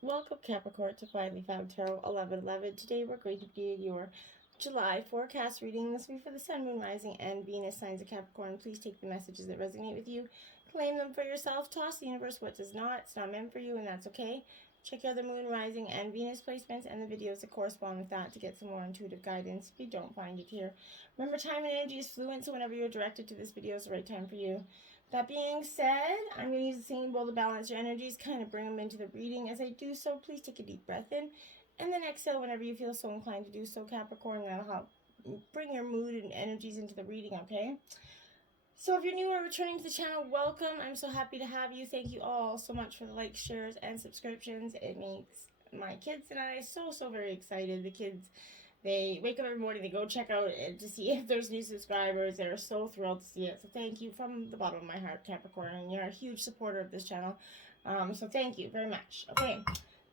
Welcome Capricorn to Finally Found Tarot 1111. Today we're going to be in your July forecast reading. This will be for the Sun, Moon, Rising, and Venus signs of Capricorn. Please take the messages that resonate with you, claim them for yourself, toss the universe what does not. It's not meant for you, and that's okay. Check out the Moon, Rising, and Venus placements and the videos that correspond with that to get some more intuitive guidance if you don't find it here. Remember, time and energy is fluent, so whenever you're directed to this video is the right time for you. That being said, I'm going to use the singing bowl to balance your energies, kind of bring them into the reading. As I do so, please take a deep breath in and then exhale whenever you feel so inclined to do so, Capricorn. That'll help bring your mood and energies into the reading, okay? So if you're new or returning to the channel, welcome. I'm so happy to have you. Thank you all so much for the likes, shares, and subscriptions. It makes my kids and I so very excited. The kids, they wake up every morning, they go check out to see if there's new subscribers. They're so thrilled to see it. So thank you from the bottom of my heart, Capricorn. And you're a huge supporter of this channel. So thank you very much. Okay,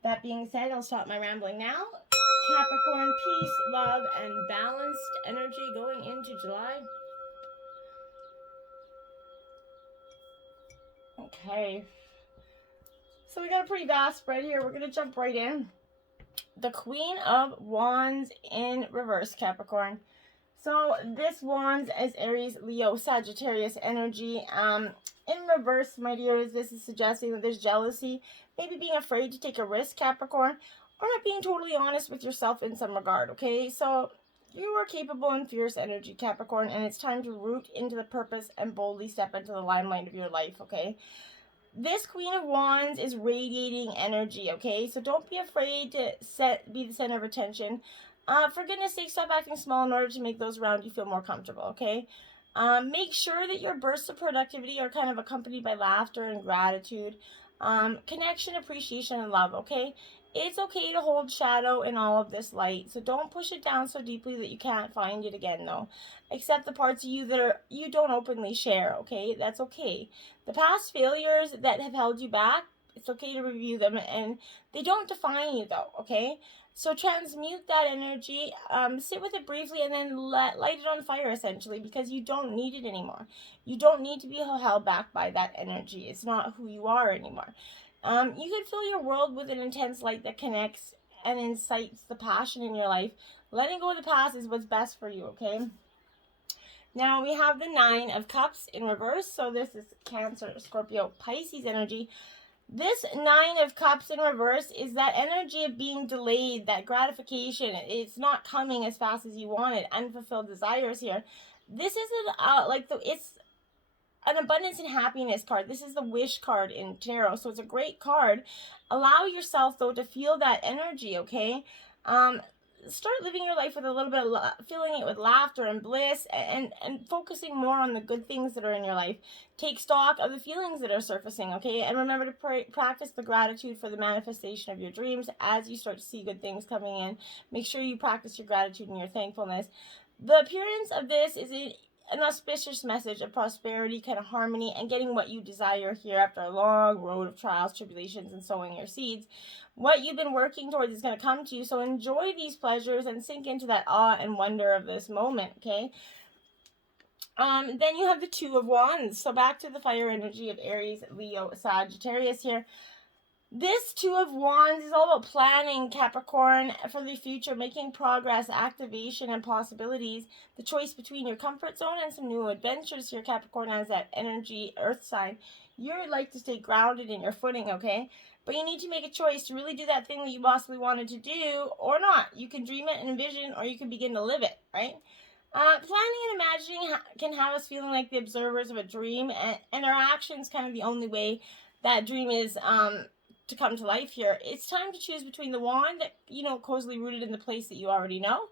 that being said, I'll stop my rambling now. Capricorn, peace, love, and balanced energy going into July. Okay. So we got a pretty vast spread here. We're going to jump right in. The Queen of Wands in reverse, Capricorn. So this Wands is Aries, Leo, Sagittarius energy. In reverse, my dears, this is suggesting that there's jealousy, maybe being afraid to take a risk, Capricorn, or not being totally honest with yourself in some regard, okay? So you are capable and fierce energy, Capricorn, and it's time to root into the purpose and boldly step into the limelight of your life, okay? This Queen of Wands is radiating energy, okay? So don't be afraid to be the center of attention. For goodness sake, stop acting small in order to make those around you feel more comfortable, okay? Make sure that your bursts of productivity are kind of accompanied by laughter and gratitude, connection, appreciation, and love, okay? It's okay to hold shadow in all of this light, so don't push it down so deeply that you can't find it again, though. Accept the parts of you that you don't openly share, okay? That's okay. The past failures that have held you back, it's okay to review them, and they don't define you, though, okay? So transmute that energy, sit with it briefly, and then light it on fire, essentially, because you don't need it anymore. You don't need to be held back by that energy. It's not who you are anymore. You could fill your world with an intense light that connects and incites the passion in your life. Letting go of the past is what's best for you, okay? Now we have the Nine of Cups in reverse. So this is Cancer, Scorpio, Pisces energy. This Nine of Cups in reverse is that energy of being delayed, that gratification. It's not coming as fast as you want it. Unfulfilled desires here. This isn't it's an abundance and happiness card. This is the wish card in tarot, so it's a great card. Allow yourself, though, to feel that energy, okay? Start living your life with a little bit of filling it with laughter and bliss, and focusing more on the good things that are in your life. Take stock of the feelings that are surfacing, okay? And remember to practice the gratitude for the manifestation of your dreams as you start to see good things coming in. Make sure you practice your gratitude and your thankfulness. The appearance of this is an auspicious message of prosperity, kind of harmony, and getting what you desire here after a long road of trials, tribulations, and sowing your seeds. What you've been working towards is going to come to you, so enjoy these pleasures and sink into that awe and wonder of this moment, okay? Then you have the Two of Wands. So back to the fire energy of Aries, Leo, Sagittarius here. This Two of Wands is all about planning, Capricorn, for the future, making progress, activation, and possibilities. The choice between your comfort zone and some new adventures here, Capricorn, as that energy earth sign. You'd like to stay grounded in your footing, okay? But you need to make a choice to really do that thing that you possibly wanted to do or not. You can dream it and envision, or you can begin to live it, right? Planning and imagining can have us feeling like the observers of a dream, and our actions kind of the only way that dream is to come to life here. It's time to choose between the wand that, cozily rooted in the place that you already know,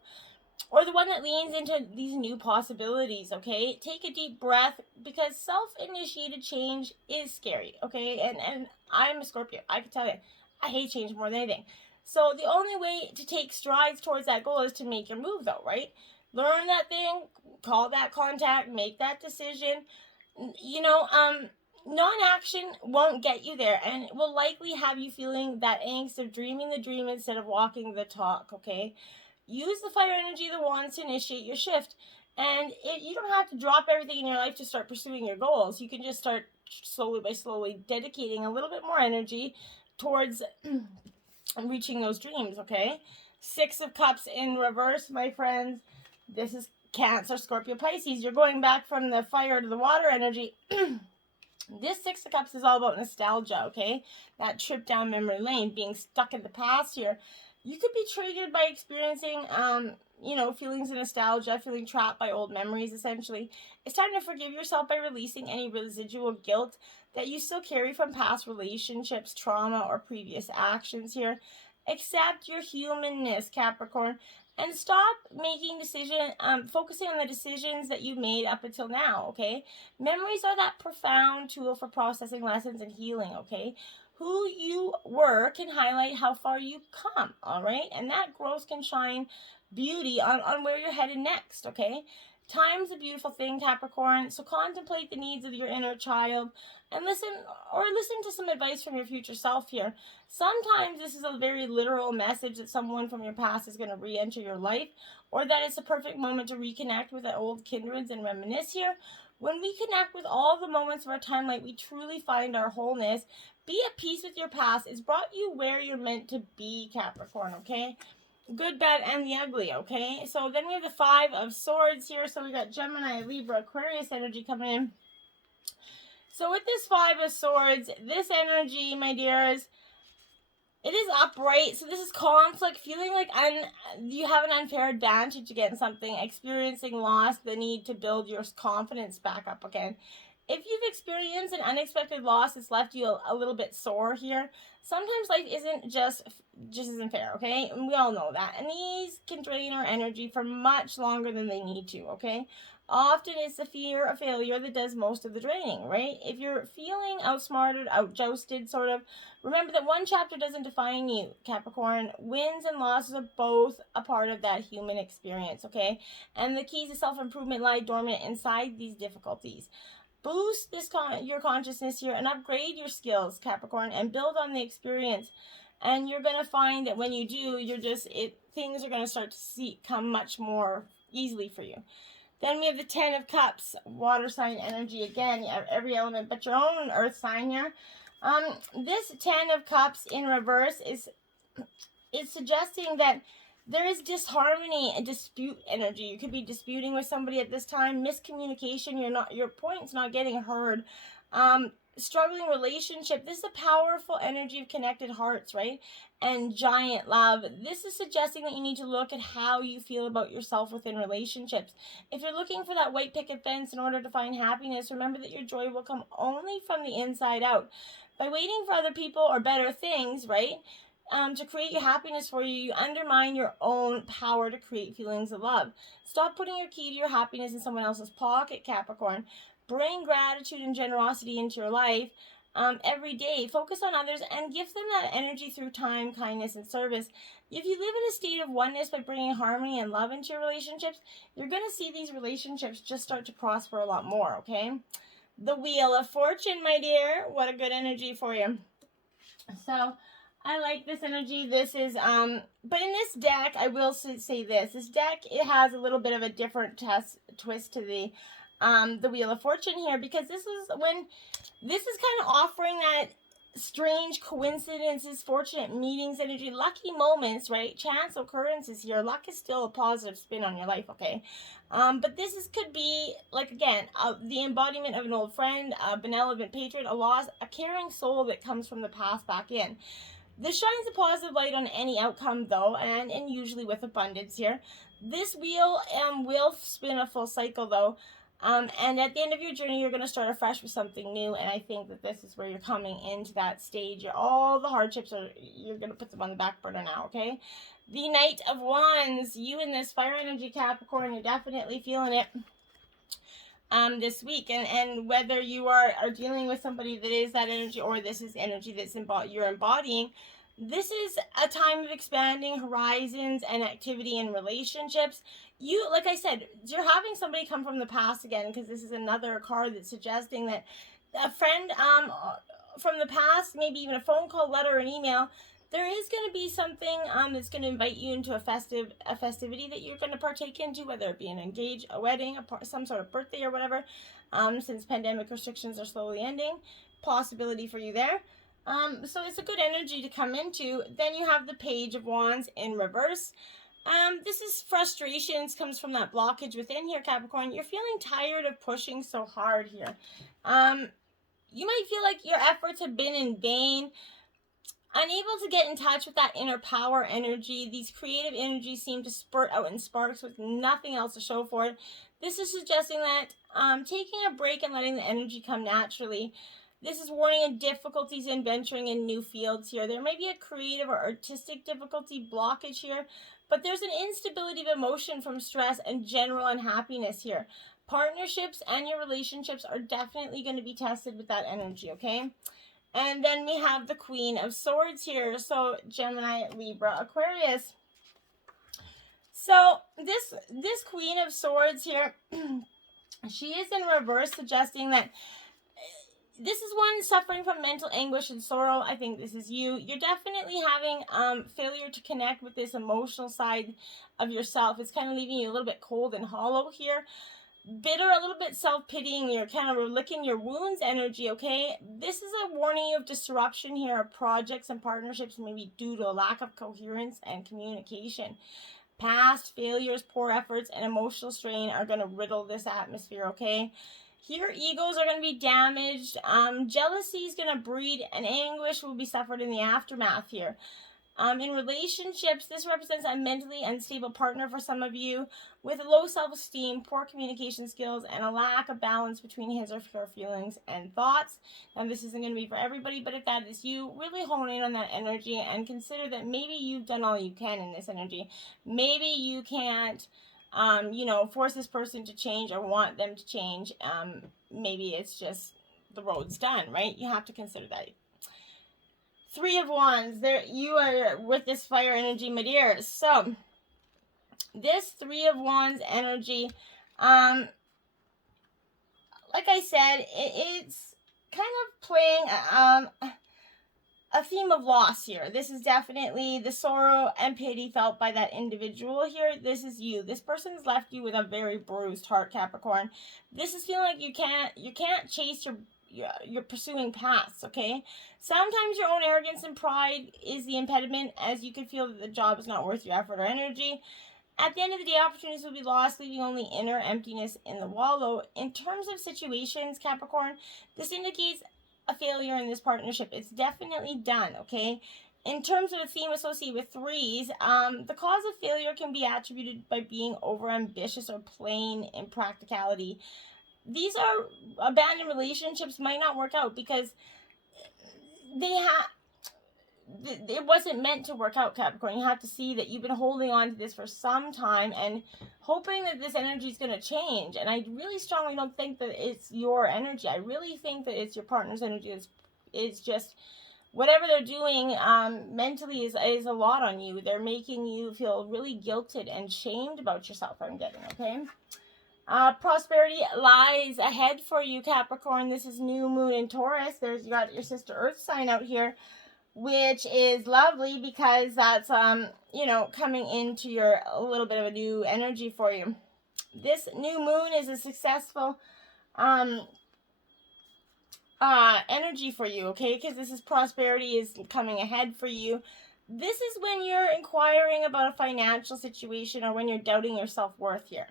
or the one that leans into these new possibilities, okay? Take a deep breath, because self-initiated change is scary, okay? And I'm a Scorpio. I can tell you, I hate change more than anything. So the only way to take strides towards that goal is to make your move, though, right? Learn that thing, call that contact, make that decision. Non-action won't get you there, and it will likely have you feeling that angst of dreaming the dream instead of walking the talk, okay? Use the fire energy of the wands to initiate your shift, and you don't have to drop everything in your life to start pursuing your goals. You can just start slowly dedicating a little bit more energy towards reaching those dreams, okay? Six of Cups in reverse, my friends. This is Cancer, Scorpio, Pisces. You're going back from the fire to the water energy. This Six of Cups is all about nostalgia, okay? That trip down memory lane, being stuck in the past here. You could be triggered by experiencing, feelings of nostalgia, feeling trapped by old memories, essentially. It's time to forgive yourself by releasing any residual guilt that you still carry from past relationships, trauma, or previous actions here. Accept your humanness, Capricorn, and stop focusing on the decisions that you've made up until now, okay? Memories are that profound tool for processing lessons and healing, okay? Who you were can highlight how far you've come, all right? And that growth can shine beauty on where you're headed next, okay? Time's a beautiful thing, Capricorn, so contemplate the needs of your inner child and listen to some advice from your future self here. Sometimes this is a very literal message that someone from your past is going to re-enter your life, or that it's a perfect moment to reconnect with the old kindreds and reminisce here. When we connect with all the moments of our timeline, we truly find our wholeness. Be at peace with your past. It's brought you where you're meant to be, Capricorn, okay? Good, bad, and the ugly, okay? So then we have the Five of Swords here. So we got Gemini, Libra, Aquarius energy coming in. So with this Five of Swords, this energy, my dears, it is upright. So this is conflict, feeling like you have an unfair advantage against something, experiencing loss, the need to build your confidence back up again. If you've experienced an unexpected loss that's left you a little bit sore here, sometimes life isn't just isn't fair, okay? And we all know that. And these can drain our energy for much longer than they need to, okay? Often it's the fear of failure that does most of the draining, right? If you're feeling outsmarted, outjousted, sort of, remember that one chapter doesn't define you, Capricorn. Wins and losses are both a part of that human experience, okay? And the keys to self-improvement lie dormant inside these difficulties. Boost your consciousness here and upgrade your skills, Capricorn, and build on the experience. And you're going to find that when you do, things are going to start to come much more easily for you. Then we have the Ten of Cups, water sign energy. Again, you have every element but your own earth sign here. This Ten of Cups in reverse is suggesting that there is disharmony and dispute energy. You could be disputing with somebody at this time. Miscommunication. Your point's not getting heard. Struggling relationship. This is a powerful energy of connected hearts, right? And giant love. This is suggesting that you need to look at how you feel about yourself within relationships. If you're looking for that white picket fence in order to find happiness, remember that your joy will come only from the inside out. By waiting for other people or better things, right? To create your happiness for you, you undermine your own power to create feelings of love. Stop putting your key to your happiness in someone else's pocket, Capricorn. Bring gratitude and generosity into your life every day. Focus on others and give them that energy through time, kindness, and service. If you live in a state of oneness by bringing harmony and love into your relationships, you're going to see these relationships just start to prosper a lot more, okay? The Wheel of Fortune, my dear. What a good energy for you. So I like this energy. This is, but in this deck, I will say this. This deck, it has a little bit of a different twist to the Wheel of Fortune here, because this is kind of offering that strange coincidences, fortunate meetings energy, lucky moments, right? Chance occurrences here. Luck is still a positive spin on your life, okay? But this could be, like, again, the embodiment of an old friend, a benevolent patron, a loss, a caring soul that comes from the past back in. This shines a positive light on any outcome, though, and usually with abundance here. This wheel will spin a full cycle, though. And at the end of your journey, you're going to start afresh with something new. And I think that this is where you're coming into that stage. All the hardships, you're going to put them on the back burner now, okay? The Knight of Wands, you in this fire energy, Capricorn, you're definitely feeling it this week. And whether you are dealing with somebody that is that energy, or this is energy that's you're embodying, this is a time of expanding horizons and activity in relationships. You, like I said, you're having somebody come from the past again, because this is another card that's suggesting that a friend from the past, maybe even a phone call, letter, an email, there is going to be something that's going to invite you into a festivity that you're going to partake into, whether it be a wedding, some sort of birthday or whatever, since pandemic restrictions are slowly ending. Possibility for you there. So it's a good energy to come into. Then you have the Page of Wands in reverse. This is frustrations, comes from that blockage within here, Capricorn. You're feeling tired of pushing so hard here. You might feel like your efforts have been in vain, unable to get in touch with that inner power energy. These creative energies seem to spurt out in sparks with nothing else to show for it. This is suggesting that taking a break and letting the energy come naturally. This is warning of difficulties in venturing in new fields here. There may be a creative or artistic difficulty blockage here, but there's an instability of emotion from stress and general unhappiness here. Partnerships and your relationships are definitely going to be tested with that energy, okay? And then we have the Queen of Swords here. So Gemini, Libra, Aquarius. So this Queen of Swords here, she is in reverse, suggesting that this is one suffering from mental anguish and sorrow. I think this is you. You're definitely having failure to connect with this emotional side of yourself. It's kind of leaving you a little bit cold and hollow here. Bitter, a little bit self-pitying. You're kind of licking your wounds energy, okay? This is a warning of disruption here of projects and partnerships, maybe due to a lack of coherence and communication. Past failures, poor efforts, and emotional strain are going to riddle this atmosphere, okay? Here, egos are going to be damaged. Jealousy is going to breed, and anguish will be suffered in the aftermath here. In relationships, this represents a mentally unstable partner for some of you with low self-esteem, poor communication skills, and a lack of balance between his or her feelings and thoughts. Now, this isn't going to be for everybody, but if that is you, really hone in on that energy and consider that maybe you've done all you can in this energy. Maybe you can't force this person to change or want them to change. Maybe it's just the road's done, right? You have to consider that. Three of Wands, there you are with this fire energy, my dears. So this Three of Wands energy, like I said, it's kind of playing a theme of loss here. This is definitely the sorrow and pity felt by that individual here. This is you. This person's left you with a very bruised heart, Capricorn. This is feeling like you can't chase your pursuing paths, okay? Sometimes your own arrogance and pride is the impediment, as you could feel that the job is not worth your effort or energy. At the end of the day, opportunities will be lost, leaving only inner emptiness in the wallow. In terms of situations, Capricorn, this indicates a failure in this partnership. It's definitely done, okay? In terms of a theme associated with threes, the cause of failure can be attributed by being overambitious or plain impracticality. These are abandoned relationships might not work out because it wasn't meant to work out, Capricorn. You have to see that you've been holding on to this for some time and hoping that this energy is going to change. And I really strongly don't think that it's your energy. I really think that it's your partner's energy. It's just whatever they're doing mentally is a lot on you. They're making you feel really guilted and shamed about yourself, I'm getting, okay? Prosperity lies ahead for you, Capricorn. This is new moon in Taurus. You got your sister Earth sign out here, which is lovely because that's coming into a little bit of a new energy for you. This new moon is a successful energy for you, okay? Because this is prosperity is coming ahead for you. This is when you're inquiring about a financial situation or when you're doubting your self-worth here.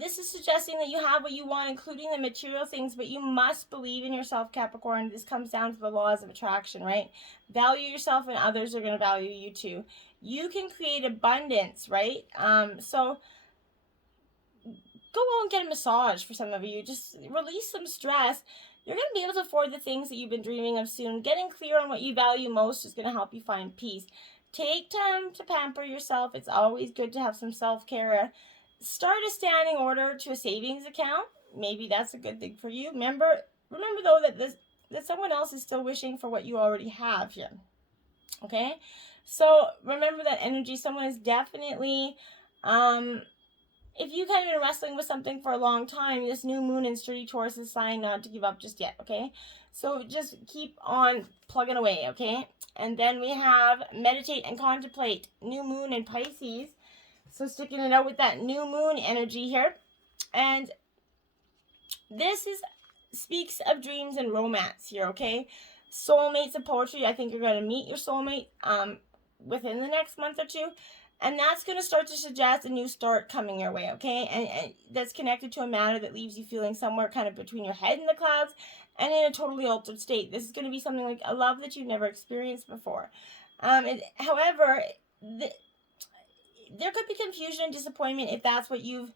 This is suggesting that you have what you want, including the material things, but you must believe in yourself, Capricorn. This comes down to the laws of attraction, right? Value yourself and others are going to value you too. You can create abundance, right? So go out and get a massage for some of you. Just release some stress. You're going to be able to afford the things that you've been dreaming of soon. Getting clear on what you value most is going to help you find peace. Take time to pamper yourself. It's always good to have some self-care. Start a standing order to a savings account. Maybe that's a good thing for you. Remember though that someone else is still wishing for what you already have here. Okay? So remember that energy. Someone is definitely if you kind of been wrestling with something for a long time, this new moon in sturdy Taurus is a sign not to give up just yet, okay? So just keep on plugging away, okay? And then we have meditate and contemplate. New moon in Pisces. So sticking it out with that new moon energy here. And this speaks of dreams and romance here, okay? soulmates of poetry. I think you're going to meet your soulmate within the next month or two. And that's going to start to suggest a new start coming your way, okay? And that's connected to a matter that leaves you feeling somewhere kind of between your head and the clouds and in a totally altered state. This is going to be something like a love that you've never experienced before. However, there could be confusion and disappointment if that's what you've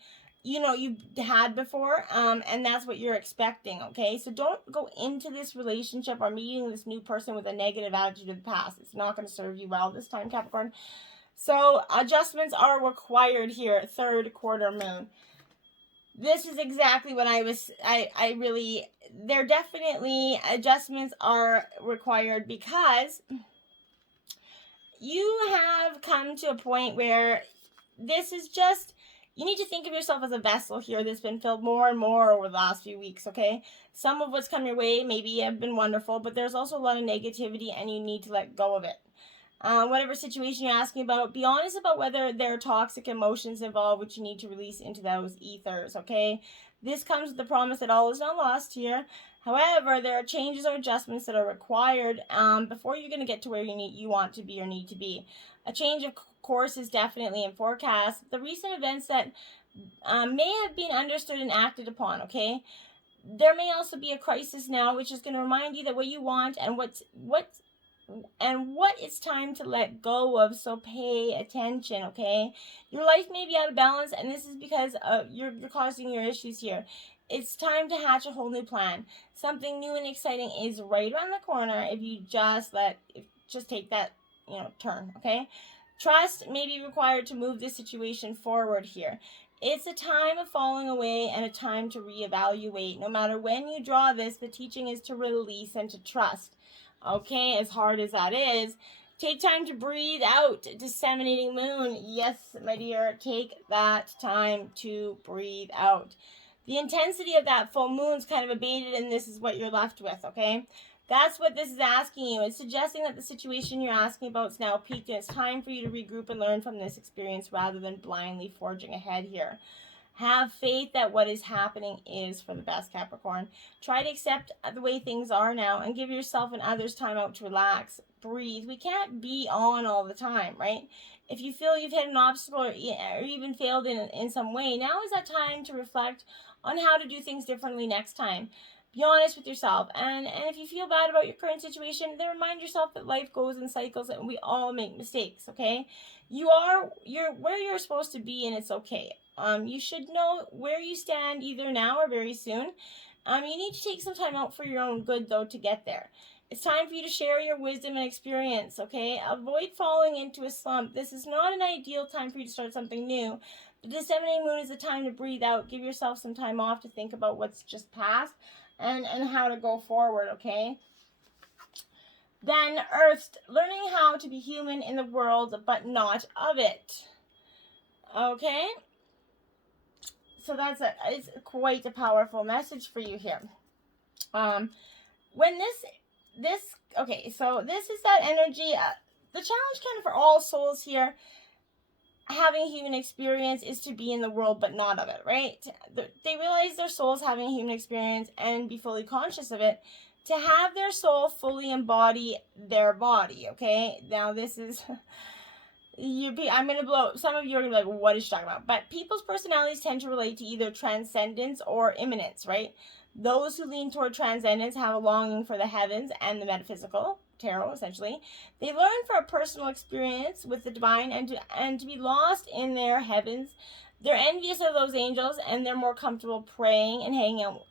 had before, and that's what you're expecting, okay? So don't go into this relationship or meeting this new person with a negative attitude of the past. It's not going to serve you well this time, Capricorn. So adjustments are required here, third quarter moon. This is exactly what there definitely adjustments are required because you have come to a point where this is just, you need to think of yourself as a vessel here that's been filled more and more over the last few weeks, okay? Some of what's come your way maybe have been wonderful, but there's also a lot of negativity and you need to let go of it. Whatever situation you're asking about, be honest about whether there are toxic emotions involved which you need to release into those ethers, okay? This comes with the promise that all is not lost here. However, there are changes or adjustments that are required before you're going to get to where you want to be or need to be. A change of course is definitely in forecast. The recent events that may have been understood and acted upon, okay? There may also be a crisis now which is going to remind you that what you want and what it's time to let go of, so pay attention, okay? Your life may be out of balance, and this is because you're causing your issues here. It's time to hatch a whole new plan. Something new and exciting is right around the corner if you just take that, turn, okay? Trust may be required to move this situation forward here. It's a time of falling away and a time to reevaluate. No matter when you draw this, the teaching is to release and to trust. Okay, as hard as that is, take time to breathe out. Disseminating moon. Yes, my dear, take that time to breathe out. The intensity of that full moon's kind of abated, and this is what you're left with, okay? That's what this is asking you. It's suggesting that the situation you're asking about is now peaked, and it's time for you to regroup and learn from this experience rather than blindly forging ahead here. Have faith that what is happening is for the best, Capricorn. Try to accept the way things are now and give yourself and others time out to relax, breathe. We can't be on all the time, right? If you feel you've hit an obstacle or even failed in some way, now is that time to reflect on how to do things differently next time. Be honest with yourself. And if you feel bad about your current situation, then remind yourself that life goes in cycles and we all make mistakes, okay? You're where you're supposed to be, and it's okay. You should know where you stand either now or very soon. You need to take some time out for your own good, though, to get there. It's time for you to share your wisdom and experience, okay? Avoid falling into a slump. This is not an ideal time for you to start something new. The disseminating moon is the time to breathe out. Give yourself some time off to think about what's just passed and how to go forward, okay? Then Earth, learning how to be human in the world, but not of it. Okay? So it's quite a powerful message for you here. When okay, so this is that energy. The challenge kind of for all souls here, having a human experience, is to be in the world but not of it, right? They realize their soul's having a human experience and be fully conscious of it. To have their soul fully embody their body, okay? Now this is... I'm going to blow... Some of you are going to be like, what is she talking about? But people's personalities tend to relate to either transcendence or immanence, right? Those who lean toward transcendence have a longing for the heavens and the metaphysical, tarot, essentially. They learn for a personal experience with the divine and to be lost in their heavens. They're envious of those angels, and they're more comfortable praying and hanging out,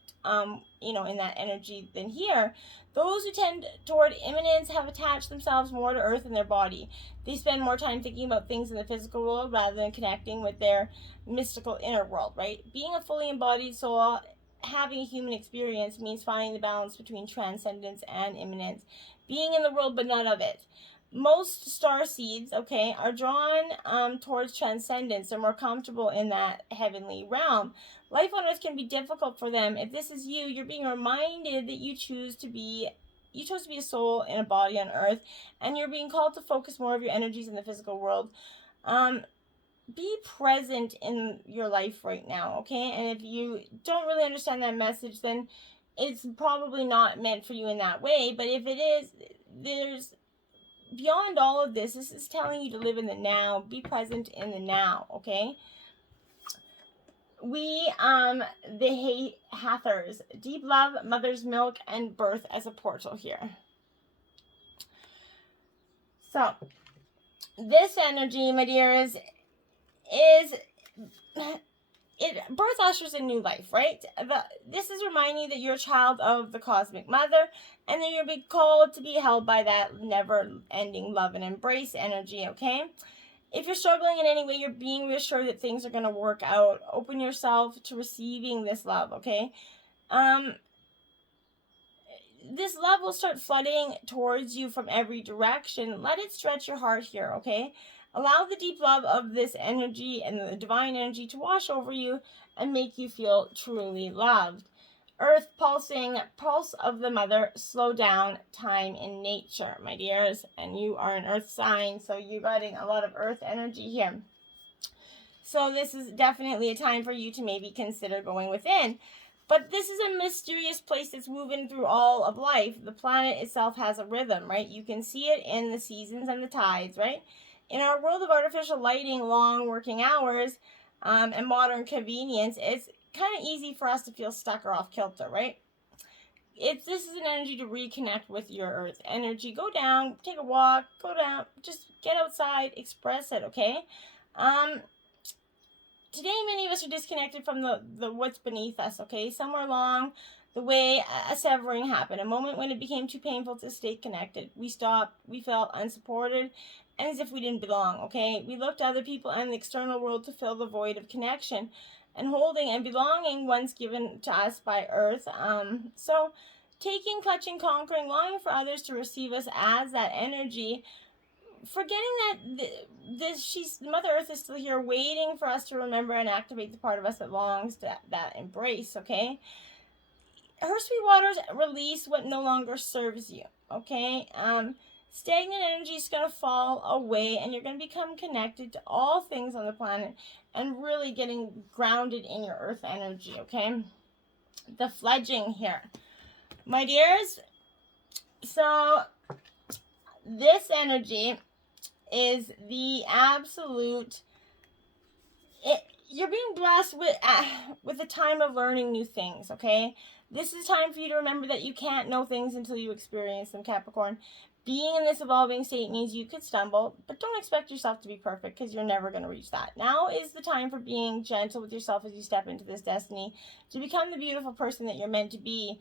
in that energy than here. Those who tend toward immanence have attached themselves more to earth and their body. They spend more time thinking about things in the physical world rather than connecting with their mystical inner world, right? Being a fully embodied soul, having a human experience, means finding the balance between transcendence and immanence. Being in the world but not of it. Most star seeds, okay, are drawn towards transcendence. They're more comfortable in that heavenly realm. Life on earth can be difficult for them. If this is you, you're being reminded that you chose to be a soul in a body on earth, and you're being called to focus more of your energies in the physical world. Be present in your life right now, okay? And if you don't really understand that message, then it's probably not meant for you in that way. But if it is, there's beyond all of this. This is telling you to live in the now, be present in the now, okay? We, the Hathors, deep love, mother's milk, and birth as a portal here. So, this energy, my dears, birth ushers in new life, right? This is reminding you that you're a child of the cosmic mother, and that you're being called to be held by that never-ending love and embrace energy, okay? If you're struggling in any way, you're being reassured that things are going to work out. Open yourself to receiving this love, okay? This love will start flooding towards you from every direction. Let it stretch your heart here, okay? Allow the deep love of this energy and the divine energy to wash over you and make you feel truly loved. Earth pulsing, pulse of the mother, slow down time in nature, my dears. And you are an earth sign, so you're getting a lot of earth energy here. So this is definitely a time for you to maybe consider going within. But this is a mysterious place that's moving through all of life. The planet itself has a rhythm, right? You can see it in the seasons and the tides, right? In our world of artificial lighting, long working hours, and modern convenience, it's kind of easy for us to feel stuck or off kilter, right? This is an energy to reconnect with your earth energy. Go down, take a walk, go down, just get outside, express it, okay? Today, many of us are disconnected from the what's beneath us, okay? Somewhere along the way, a severing happened, a moment when it became too painful to stay connected. We stopped, we felt unsupported, and as if we didn't belong, okay? We looked to other people and the external world to fill the void of connection and holding and belonging once given to us by Earth. So taking, clutching, conquering, longing for others to receive us as that energy, forgetting that Mother Earth is still here waiting for us to remember and activate the part of us that longs to that embrace, okay? Her sweet waters release what no longer serves you, okay? Stagnant energy is going to fall away, and you're going to become connected to all things on the planet and really getting grounded in your earth energy, okay? The fledging here. My dears, so this energy is the absolute... You're being blessed with a time of learning new things, okay? This is time for you to remember that you can't know things until you experience them, Capricorn. Being in this evolving state means you could stumble, but don't expect yourself to be perfect because you're never going to reach that. Now is the time for being gentle with yourself as you step into this destiny to become the beautiful person that you're meant to be.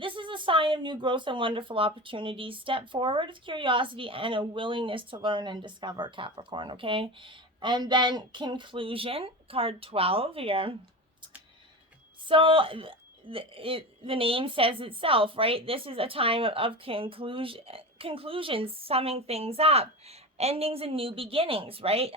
This is a sign of new growth and wonderful opportunities. Step forward with curiosity and a willingness to learn and discover, Capricorn, okay? And then conclusion, card 12 here. So the name says itself, right? This is a time of conclusions, summing things up, endings and new beginnings, right?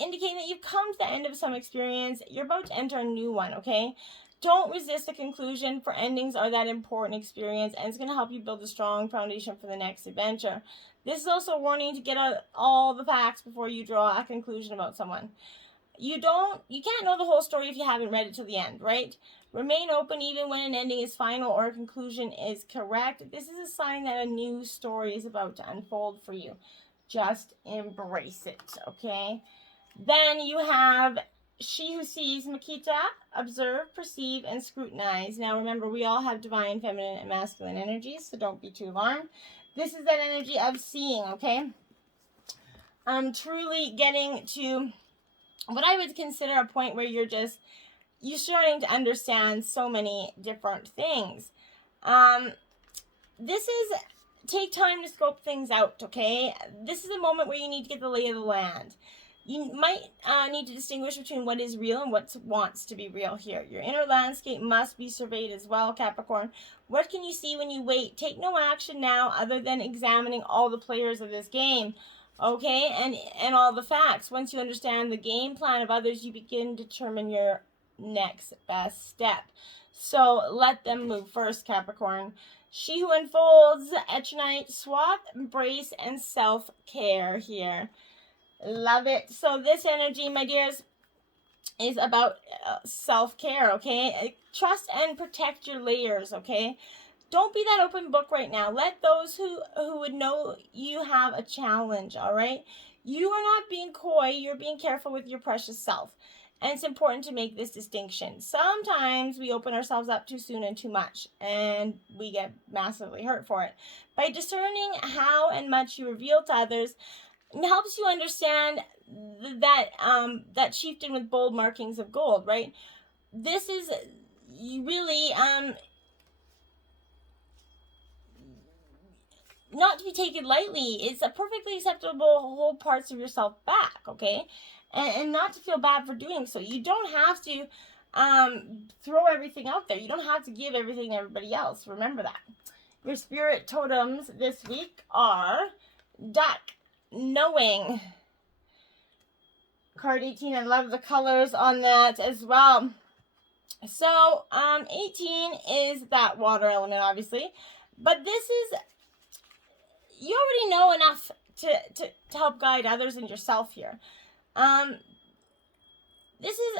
Indicating that you've come to the end of some experience. You're about to enter a new one, okay? Don't resist a conclusion, for endings are that important experience, and it's going to help you build a strong foundation for the next adventure. This is also a warning to get out all the facts before you draw a conclusion about someone. You can't know the whole story if you haven't read it to the end, right? Remain open even when an ending is final or a conclusion is correct. This is a sign that a new story is about to unfold for you. Just embrace it, okay? Then you have she who sees, Makita, observe, perceive, and scrutinize. Now remember, we all have divine, feminine, and masculine energies, so don't be too alarmed. This is that energy of seeing, okay? Truly getting to what I would consider a point where you're starting to understand so many different things. This is, take time to scope things out, okay? This is a moment where you need to get the lay of the land. You might need to distinguish between what is real and what wants to be real here. Your inner landscape must be surveyed as well, Capricorn. What can you see when you wait? Take no action now other than examining all the players of this game, okay? And all the facts. Once you understand the game plan of others, you begin to determine your next best step. So let them move first, Capricorn. She who unfolds, Etchnite, swap, embrace, and self-care here. Love it. So this energy, my dears, is about self-care, okay? Trust and protect your layers, okay? Don't be that open book right now. Let those who would know you have a challenge, all right? You are not being coy. You're being careful with your precious self. And it's important to make this distinction. Sometimes we open ourselves up too soon and too much, and we get massively hurt for it. By discerning how and much you reveal to others, it helps you understand that that chieftain with bold markings of gold, right? This is really not to be taken lightly. It's a perfectly acceptable to hold parts of yourself back, okay? And not to feel bad for doing so. You don't have to throw everything out there. You don't have to give everything to everybody else. Remember that. Your spirit totems this week are duck, knowing. Card 18, I love the colors on that as well. So, 18 is that water element, obviously. But this is, you already know enough to help guide others and yourself here. This is,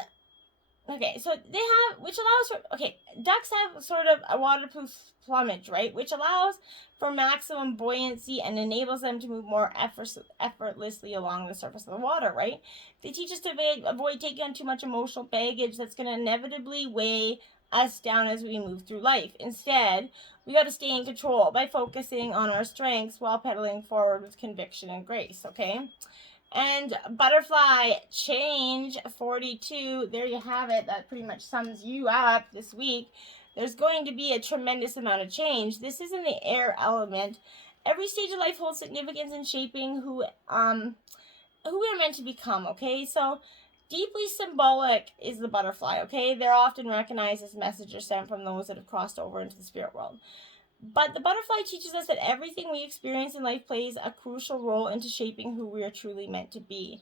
okay, so they have, which allows for, okay, ducks have sort of a waterproof plumage, right? Which allows for maximum buoyancy and enables them to move more effortlessly along the surface of the water, right? They teach us to avoid taking on too much emotional baggage that's going to inevitably weigh us down as we move through life. Instead, we got to stay in control by focusing on our strengths while pedaling forward with conviction and grace, okay? And butterfly change 42, there you have it. That pretty much sums you up this week. There's going to be a tremendous amount of change. This is in the air element. Every stage of life holds significance in shaping who we are meant to become, okay? So deeply symbolic is the butterfly, okay? They're often recognized as messengers sent from those that have crossed over into the spirit world. But the butterfly teaches us that everything we experience in life plays a crucial role into shaping who we are truly meant to be.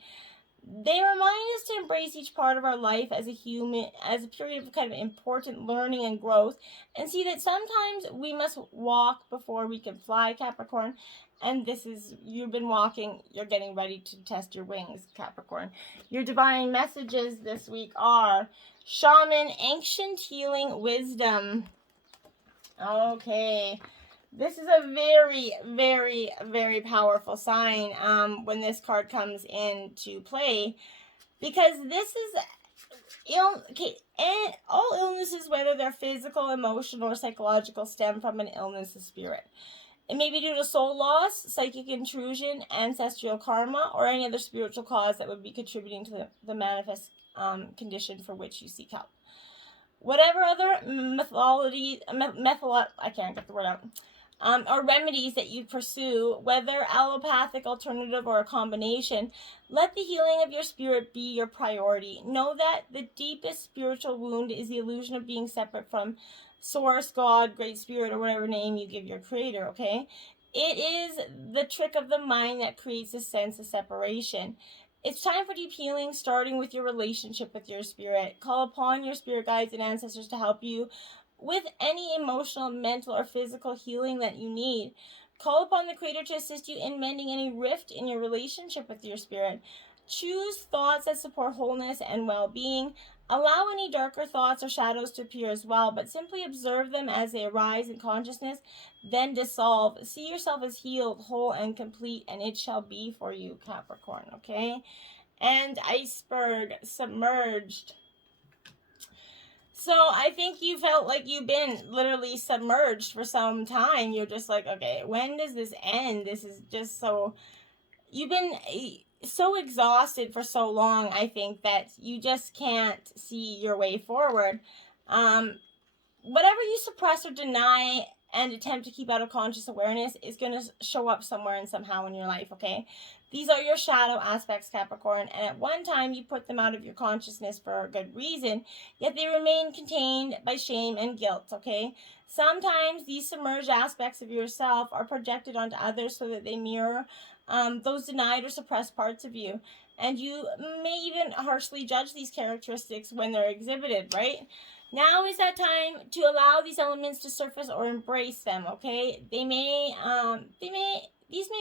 They remind us to embrace each part of our life as a human, as a period of kind of important learning and growth, and see that sometimes we must walk before we can fly, Capricorn. And this is, you've been walking, you're getting ready to test your wings, Capricorn. Your divine messages this week are Shaman, Ancient Healing Wisdom. Okay, this is a very, very, very powerful sign when this card comes into play, because this is and all illnesses, whether they're physical, emotional, or psychological, stem from an illness of spirit. It may be due to soul loss, psychic intrusion, ancestral karma, or any other spiritual cause that would be contributing to the manifest condition for which you seek help. Whatever other I can't get the word out, or remedies that you pursue, whether allopathic, alternative, or a combination, let the healing of your spirit be your priority. Know that the deepest spiritual wound is the illusion of being separate from Source, God, Great Spirit, or whatever name you give your creator, okay? It is the trick of the mind that creates a sense of separation. It's time for deep healing, starting with your relationship with your spirit. Call upon your spirit guides and ancestors to help you with any emotional, mental, or physical healing that you need. Call upon the Creator to assist you in mending any rift in your relationship with your spirit. Choose thoughts that support wholeness and well-being. Allow any darker thoughts or shadows to appear as well, but simply observe them as they arise in consciousness, then dissolve. See yourself as healed, whole, and complete, and it shall be for you, Capricorn, okay? And iceberg, submerged. So I think you felt like you've been literally submerged for some time. You're just like, okay, when does this end? This is just so... You've been so exhausted for so long, I think, that you just can't see your way forward. Whatever you suppress or deny and attempt to keep out of conscious awareness is going to show up somewhere and somehow in your life, okay? These are your shadow aspects, Capricorn, and at one time you put them out of your consciousness for a good reason, yet they remain contained by shame and guilt, okay? Sometimes these submerged aspects of yourself are projected onto others so that they mirror those denied or suppressed parts of you. And you may even harshly judge these characteristics when they're exhibited, right? Now is that time to allow these elements to surface or embrace them, okay? These may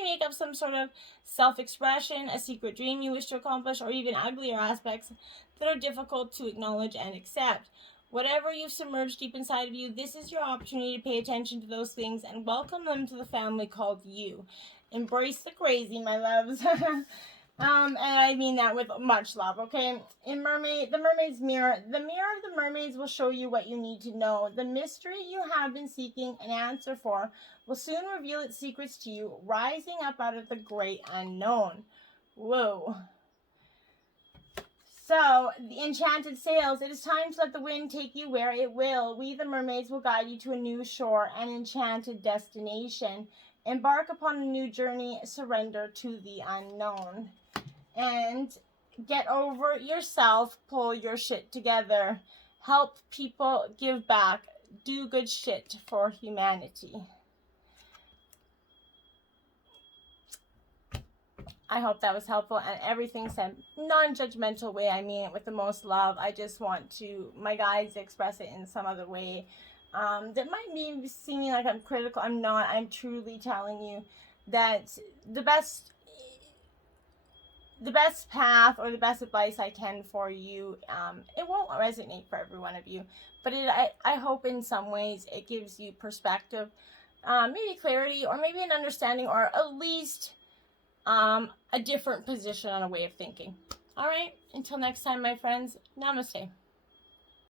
make up some sort of self-expression, a secret dream you wish to accomplish, or even uglier aspects that are difficult to acknowledge and accept. Whatever you've submerged deep inside of you, this is your opportunity to pay attention to those things and welcome them to the family called you. Embrace the crazy, my loves. And I mean that with much love, okay? In the mermaid's mirror, the mirror of the mermaids will show you what you need to know. The mystery you have been seeking an answer for will soon reveal its secrets to you, rising up out of the great unknown. Whoa. So, the enchanted sails, it is time to let the wind take you where it will. We, the mermaids, will guide you to a new shore, an enchanted destination. Embark upon a new journey, surrender to the unknown. And get over yourself, pull your shit together, help people, give back, do good shit for humanity. I hope that was helpful, and everything said non-judgmental way. I mean it with the most love. I just want to, my guides, express it in some other way. That might be seeming like I'm critical. I'm not. I'm truly telling you that the best path or the best advice I can for you, it won't resonate for every one of you, but I hope in some ways it gives you perspective, maybe clarity, or maybe an understanding, or at least a different position on a way of thinking. All right, until next time, my friends, namaste.